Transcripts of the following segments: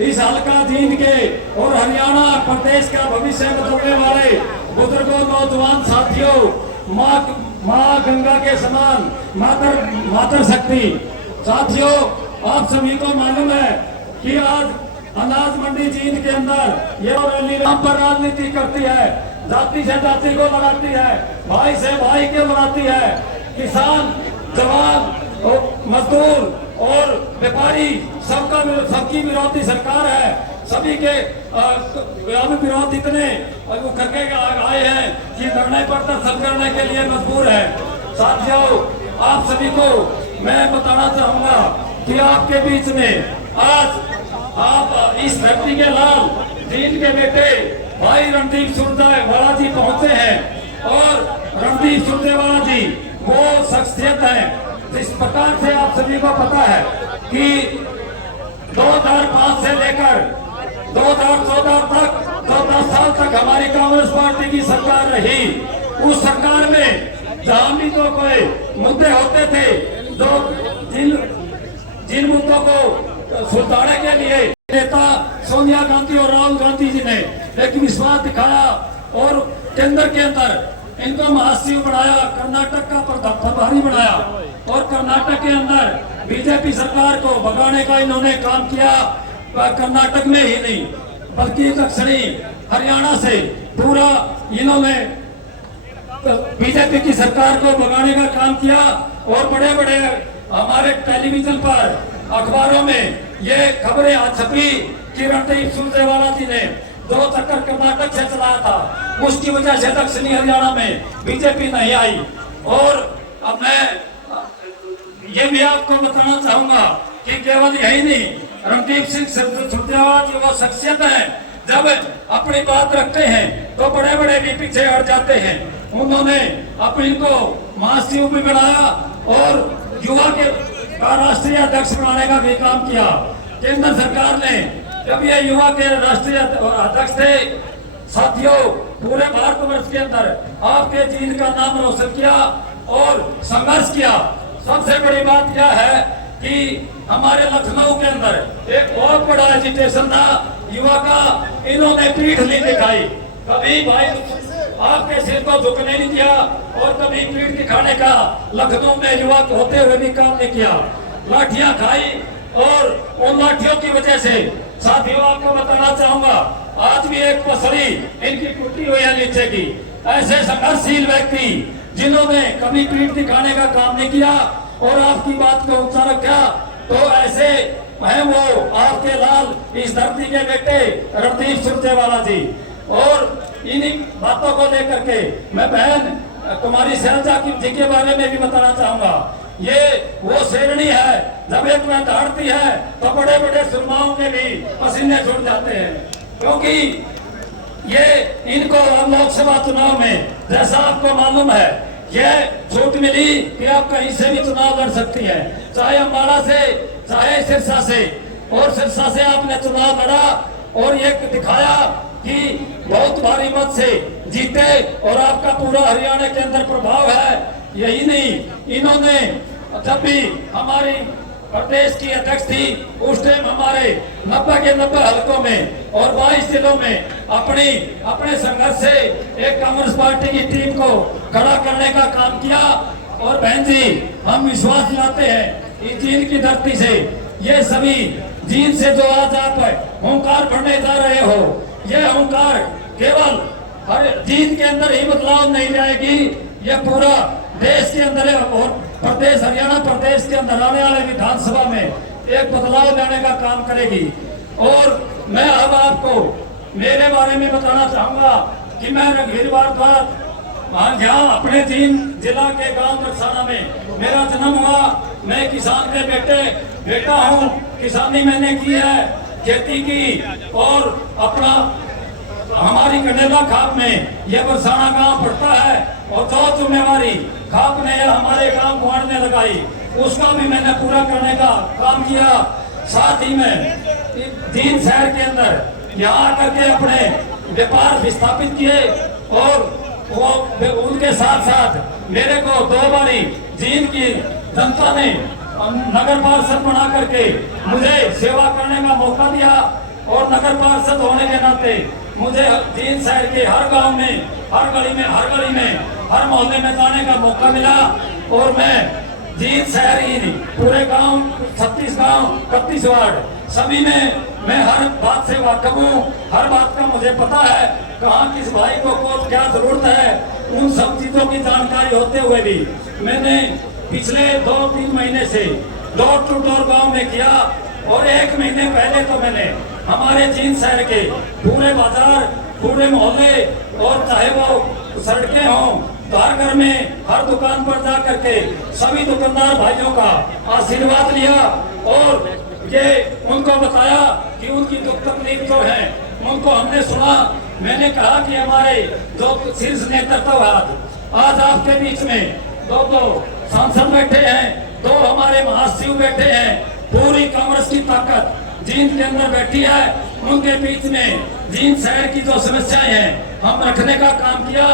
इस हल्का जींद के और हरियाणा प्रदेश का भविष्य बदलने वाले बुजुर्गों, नौजवान साथियों, माँ गंगा के समान मातर शक्ति साथियों, आप सभी को मालूम है कि आज अनाज मंडी जींद के अंदर ये रैली नाम पर राजनीति करती है, जाति से जाति को लड़ाती है, भाई से भाई को लड़ाती है। किसान, जवान, मजदूर और व्यापारी सबकी विरोधी सरकार है। सभी के विरोध इतने करके आए हैं कि धरने पर दर्शन करने के लिए मजबूर है। साथियों, आप सभी को मैं बताना चाहूंगा कि आपके बीच में आज आप इस धरती के लाल जींद के बेटे भाई रणदीप सुरजेवाला जी पहुंचे हैं और रणदीप सुरजेवाला जी वो शख्सियत है जिस प्रकार से आप सभी को पता है कि 2005 से लेकर 2014 तक 14 साल तक हमारी कांग्रेस पार्टी की सरकार रही। उस सरकार में जहां भी तो कोई मुद्दे होते थे, जो जिन मुद्दों को सुधारने के लिए नेता सोनिया गांधी और राहुल गांधी जी ने एक विश्वास दिखाया और केंद्र के अंदर इनको महासचिव बनाया, कर्नाटक का प्रभारी बनाया और कर्नाटक के अंदर बीजेपी सरकार को भगाने का इन्होंने काम किया। कर्नाटक में ही नहीं बल्कि दक्षिणी हरियाणा से पूरा इन्होंने बीजेपी की सरकार को भगाने का काम किया और बड़े बड़े हमारे टेलीविजन पर, अखबारों में ये खबरें आज छपी कि रणदीप सुरजेवाला जी ने 2 चक्कर कर्नाटक से चलाया था, उसकी वजह से दक्षिणी हरियाणा में बीजेपी नहीं आई। और अब मैं ये भी आपको बताना चाहूंगा कि केवल यही नहीं, रणदीप सिंह सुरजेवाला जी वो शख्सियत है जब अपनी बात रखते हैं तो बड़े बड़े भी पीछे हट जाते हैं। उन्होंने अपने को महासचिव भी बनाया और युवा के राष्ट्रीय अध्यक्ष बनाने का भी काम किया। केंद्र सरकार ने जब ये युवा के राष्ट्रीय अध्यक्ष थे, साथियों पूरे भारतवर्ष के अंदर आपके जींद का नाम रोशन किया और संघर्ष किया। सबसे बड़ी बात यह है कि हमारे लखनऊ के अंदर एक बहुत बड़ा एजिटेशन था युवा का, इन्होंने पीठ नहीं दिखाई, कभी भाई आपके सिर को झुकने नहीं दिया और कभी पीठ दिखाने का लखनऊ में युवा होते हुए भी काम नहीं किया। लाठियां खाई और उन लाठियों की वजह से साथियों आपको बताना चाहूंगा आज भी एक पसली इनकी टूटी हुई है नीचे की। ऐसे संघर्षशील व्यक्ति जिन्होंने कभी पीठ दिखाने का काम नहीं किया और आपकी बात को ऊंचा रखा, तो ऐसे है वो आपके लाल इस धरती के बेटे रणदीप सुरजेवाला जी। और इन्हीं बातों को लेकर के मैं बहन कुमारी शैलजा जी के बारे में भी बताना चाहूंगा। ये वो शेरनी है, जब एक में दौड़ती है तो बड़े बड़े सुरमाओं के भी पसीने छूट जाते हैं, क्योंकि ये इनको लोकसभा चुनाव में जैसा आपको मालूम है ये छूट मिली कि आप कहीं से भी चुनाव लड़ सकती है, चाहे अम्बाला से चाहे सिरसा से। और सिरसा से आपने चुनाव लड़ा और ये दिखाया कि बहुत भारी मत से जीते और आपका पूरा हरियाणा के अंदर प्रभाव है। यही नहीं, इन्होंने जब भी हमारी प्रदेश की अध्यक्ष थी उस टाइम हमारे 90 के 90 हलकों में और 22 जिलों में अपने संघर्ष से एक कांग्रेस पार्टी की टीम को खड़ा करने का काम किया। और बहन जी, हम विश्वास दिलाते हैं इस जींद की धरती से, ये सभी जींद से जो आज आप ओंकार भरने जा रहे हो, ये ओंकार केवल हर जींद के अंदर ही बदलाव नहीं लाएगी, ये पूरा देश के अंदर और प्रदेश हरियाणा प्रदेश के अंदर आने वाले विधानसभा में एक बदलाव लाने का काम करेगी। और मैं अब आपको मेरे बारे में बताना चाहूंगा कि मैं रघुवीरवार जहाँ अपने जींद जिला के गांव रसाना में मेरा जन्म हुआ। मैं किसान के बेटा हूँ, किसानी मैंने की है, खेती की और अपना हमारी कंडेला खाप में यह बरसाना गांव पड़ता है और जो जिम्मेवारी खाप ने हमारे गांव को आने लगाई उसका भी मैंने पूरा करने का काम किया। साथ ही में जींद शहर के अंदर यहाँ आकर के अपने व्यापार स्थापित किए और वो उनके साथ साथ मेरे को 2 बारी जींद की जनता ने नगर पार्षद बना करके मुझे सेवा करने का मौका दिया। और नगर पार्षद होने के नाते मुझे जींद शहर के हर गांव में, हर गली में, हर मोहल्ले में जाने का मौका मिला। और मैं जींद शहर ही नहीं, पूरे गांव 36 गांव 31 वार्ड सभी में मैं हर बात से वाकिफ हूँ। हर बात का मुझे पता है, कहाँ किस भाई को क्या जरूरत है, उन सब चीजों की जानकारी होते हुए भी मैंने पिछले 2-3 महीने से डोर टू डोर गांव में किया। और 1 महीने पहले तो मैंने हमारे जींद शहर के पूरे बाजार, पूरे मोहल्ले और चाहे वो सड़कें हों, हर घर में, हर दुकान पर जा करके सभी दुकानदार भाइयों का आशीर्वाद लिया और ये उनको बताया कि उनकी दुख तकलीफ जो है उनको हमने सुना। मैंने कहा कि हमारे जो शीर्ष नेतृत्व आज आपके बीच में दो सांसद बैठे हैं, 2 हमारे महासचिव बैठे हैं, पूरी कांग्रेस की ताकत जींद के अंदर बैठी है। उनके बीच में जींद शहर की जो समस्याएं हैं हम रखने का काम किया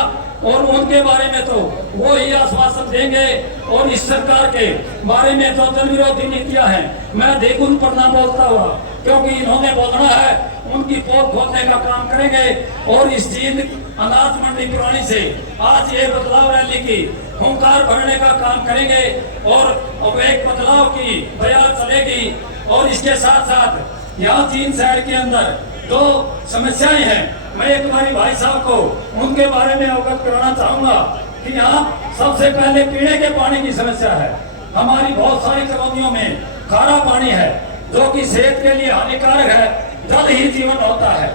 और उनके बारे में तो वो ही आश्वासन देंगे। और इस सरकार के बारे में जो जन विरोधी नीतियां हैं मैं देगुन पर ना बोलता हुआ, क्योंकि इन्होंने बोलना है, उनकी पोल खोलने का काम करेंगे। और इस जींद अनाज मंडी पुरानी से आज ये बदलाव रैली की हुंकार भरने का काम करेंगे और एक बदलाव की बयान चलेगी। और इसके साथ साथ यहाँ जींद शहर के अंदर 2 समस्याएं हैं। मैं एक बारी भाई साहब को उनके बारे में अवगत कराना चाहूंगा कि यहाँ सबसे पहले पीने के पानी की समस्या है। हमारी बहुत सारी कॉलोनियों में खारा पानी है जो कि सेहत के लिए हानिकारक है, जल ही जीवन होता है।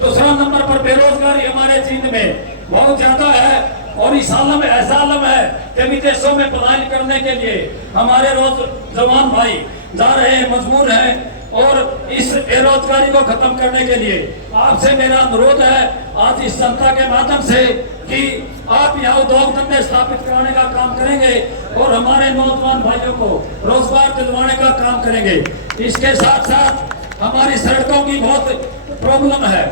दूसरा नंबर पर बेरोजगारी हमारे जींद में बहुत ज्यादा है और इस आलम ऐसा आलम है कि विदेशों में पलायन करने के लिए हमारे रोज जवान भाई जा रहे हैं, मजबूर हैं। और इस बेरोजगारी को खत्म करने के लिए आपसे मेरा अनुरोध है आज इस जनता के माध्यम से कि आप यहाँ उद्योग धंधे स्थापित कराने का काम करेंगे और हमारे नौजवान भाइयों को रोजगार दिलवाने का काम करेंगे। इसके साथ साथ हमारी सड़कों की बहुत प्रॉब्लम है,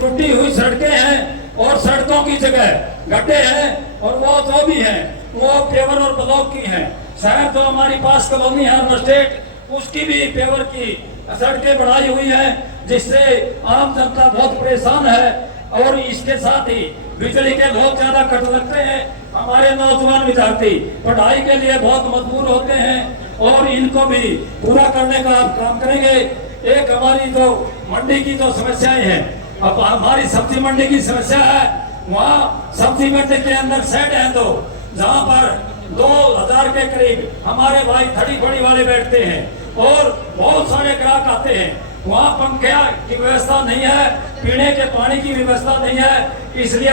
टूटी हुई सड़कें हैं और सड़कों की जगह गड्ढे हैं और वो जो भी हैं वो पेवर और ब्लॉक की हैं। शहर जो हमारी पास कॉलोनी है अर्बन स्टेट, उसकी भी पेवर की सड़कें बढ़ाई हुई हैं, जिससे आम जनता बहुत परेशान है। और इसके साथ ही बिजली के बहुत ज्यादा कट लगते हैं। हमारे नौजवान विद्यार्थी पढ़ाई के लिए बहुत मजबूर होते हैं और इनको भी पूरा करने का आप काम करेंगे। एक हमारी जो मंडी की जो समस्याएं हैं, अब हमारी सब्जी मंडी की समस्या है। वहाँ सब्जी मंडी के अंदर शेड है दो, जहाँ पर 2000 के करीब हमारे भाई थड़ी फड़ी वाले बैठते हैं और बहुत सारे ग्राहक आते हैं। वहाँ पंखे की व्यवस्था नहीं है, पीने के पानी की व्यवस्था नहीं है, इसलिए